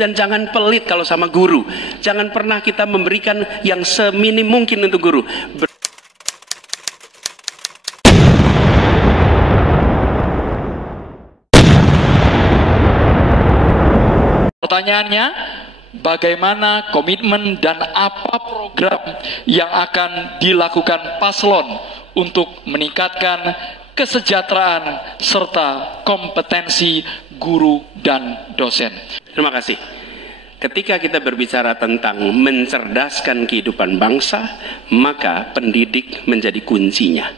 Dan jangan pelit kalau sama guru. Jangan pernah kita memberikan yang seminim mungkin untuk guru. Pertanyaannya, bagaimana komitmen dan apa program yang akan dilakukan paslon untuk meningkatkan kesejahteraan serta kompetensi guru dan dosen? Terima kasih. Ketika kita berbicara tentang mencerdaskan kehidupan bangsa, maka pendidik menjadi kuncinya.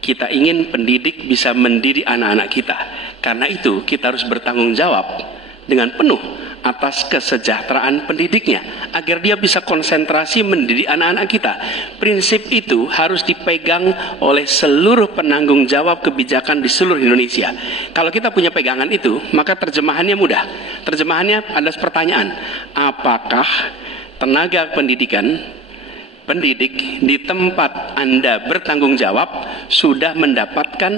Kita ingin pendidik bisa mendidik anak-anak kita. Karena itu kita harus bertanggung jawab dengan penuh atas kesejahteraan pendidiknya, agar dia bisa konsentrasi mendidik anak-anak kita. Prinsip itu harus dipegang oleh seluruh penanggung jawab kebijakan di seluruh Indonesia. Kalau kita punya pegangan itu, maka terjemahannya mudah. Terjemahannya ada pertanyaan, apakah tenaga pendidik di tempat Anda bertanggung jawab sudah mendapatkan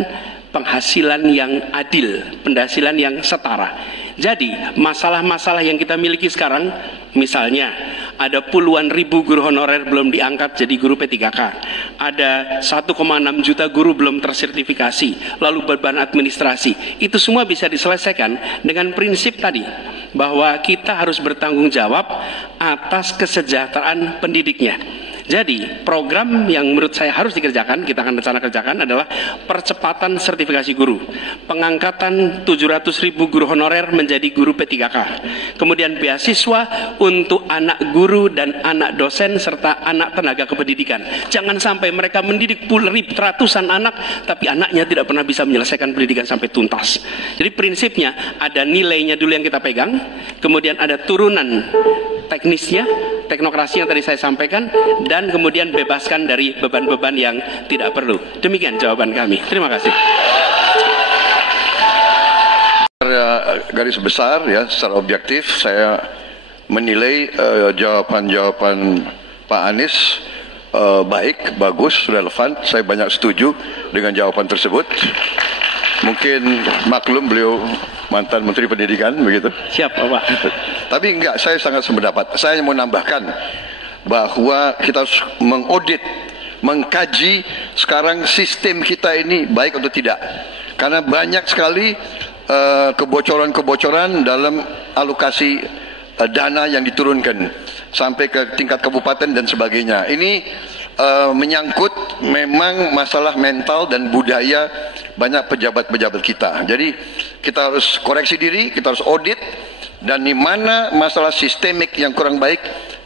penghasilan yang adil, penghasilan yang setara? Jadi masalah-masalah yang kita miliki sekarang, misalnya ada puluhan ribu guru honorer belum diangkat jadi guru P3K, ada 1,6 juta guru belum tersertifikasi, lalu beban administrasi, itu semua bisa diselesaikan dengan prinsip tadi, bahwa kita harus bertanggung jawab atas kesejahteraan pendidiknya. Jadi program yang menurut saya harus dikerjakan, kita akan rencana kerjakan, adalah percepatan sertifikasi guru, pengangkatan 700.000 guru honorer menjadi guru P3K, kemudian beasiswa untuk anak guru dan anak dosen serta anak tenaga kependidikan. Jangan sampai mereka mendidik ratusan anak tapi anaknya tidak pernah bisa menyelesaikan pendidikan sampai tuntas. Jadi prinsipnya ada nilainya dulu yang kita pegang, kemudian ada turunan teknisnya, teknokrasi yang tadi saya sampaikan, dan kemudian bebaskan dari beban-beban yang tidak perlu. Demikian jawaban kami. Terima kasih. Garis besar ya, secara objektif saya menilai jawaban-jawaban Pak Anies baik, bagus, relevan. Saya banyak setuju dengan jawaban tersebut. Mungkin maklum beliau mantan Menteri Pendidikan, begitu. Siap, Bapak. Tapi enggak, saya sangat sependapat. Saya mau nambahkan bahwa kita harus mengaudit, mengkaji sekarang sistem kita ini baik atau tidak. Karena banyak sekali kebocoran-kebocoran dalam alokasi dana yang diturunkan sampai ke tingkat kabupaten dan sebagainya. Ini menyangkut memang masalah mental dan budaya banyak pejabat-pejabat kita. Jadi kita harus koreksi diri, kita harus audit, dan di mana masalah sistemik yang kurang baik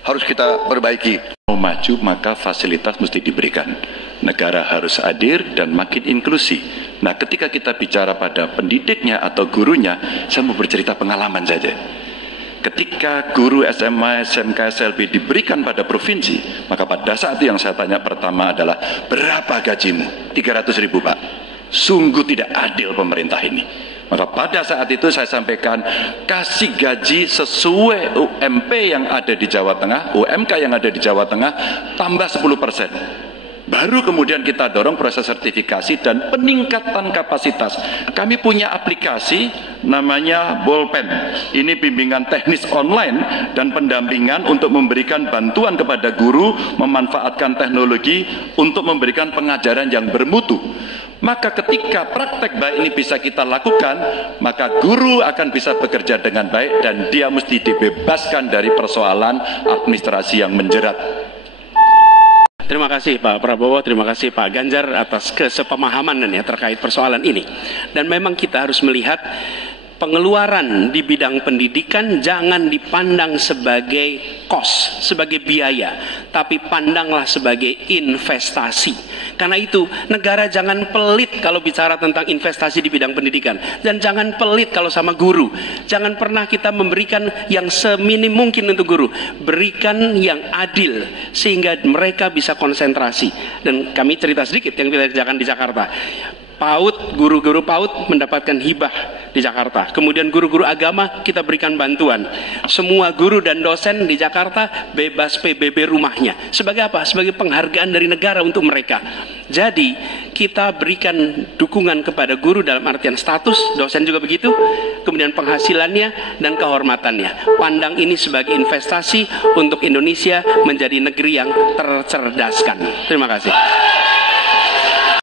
harus kita perbaiki. Mau maju maka fasilitas mesti diberikan. Negara harus hadir dan makin inklusi. Nah, ketika kita bicara pada pendidiknya atau gurunya, saya mau bercerita pengalaman saja. Ketika guru SMA, SMK, SLB diberikan pada provinsi, maka pada saat itu yang saya tanya pertama adalah, berapa gajimu? 300.000, Pak. Sungguh tidak adil pemerintah ini. Maka pada saat itu saya sampaikan, kasih gaji sesuai UMP yang ada di Jawa Tengah, UMK yang ada di Jawa Tengah, tambah 10%. Baru kemudian kita dorong proses sertifikasi dan peningkatan kapasitas. Kami punya aplikasi namanya Bolpen. Ini bimbingan teknis online dan pendampingan untuk memberikan bantuan kepada guru memanfaatkan teknologi untuk memberikan pengajaran yang bermutu. Maka ketika praktek baik ini bisa kita lakukan, maka guru akan bisa bekerja dengan baik dan dia mesti dibebaskan dari persoalan administrasi yang menjerat. Terima kasih Pak Prabowo, terima kasih Pak Ganjar atas kesepemahaman ya terkait persoalan ini. Dan memang kita harus melihat pengeluaran di bidang pendidikan jangan dipandang sebagai cost, sebagai biaya, tapi pandanglah sebagai investasi. Karena itu negara jangan pelit kalau bicara tentang investasi di bidang pendidikan, dan jangan pelit kalau sama guru. Jangan pernah kita memberikan yang seminim mungkin untuk guru. Berikan yang adil sehingga mereka bisa konsentrasi. Dan kami cerita sedikit yang kita kerjakan di Jakarta. PAUD, guru-guru PAUD mendapatkan hibah di Jakarta. Kemudian guru-guru agama kita berikan bantuan. Semua guru dan dosen di Jakarta bebas PBB rumahnya. Sebagai apa? Sebagai penghargaan dari negara untuk mereka. Jadi kita berikan dukungan kepada guru dalam artian status, dosen juga begitu, kemudian penghasilannya dan kehormatannya. Pandang ini sebagai investasi untuk Indonesia menjadi negeri yang tercerdaskan. Terima kasih.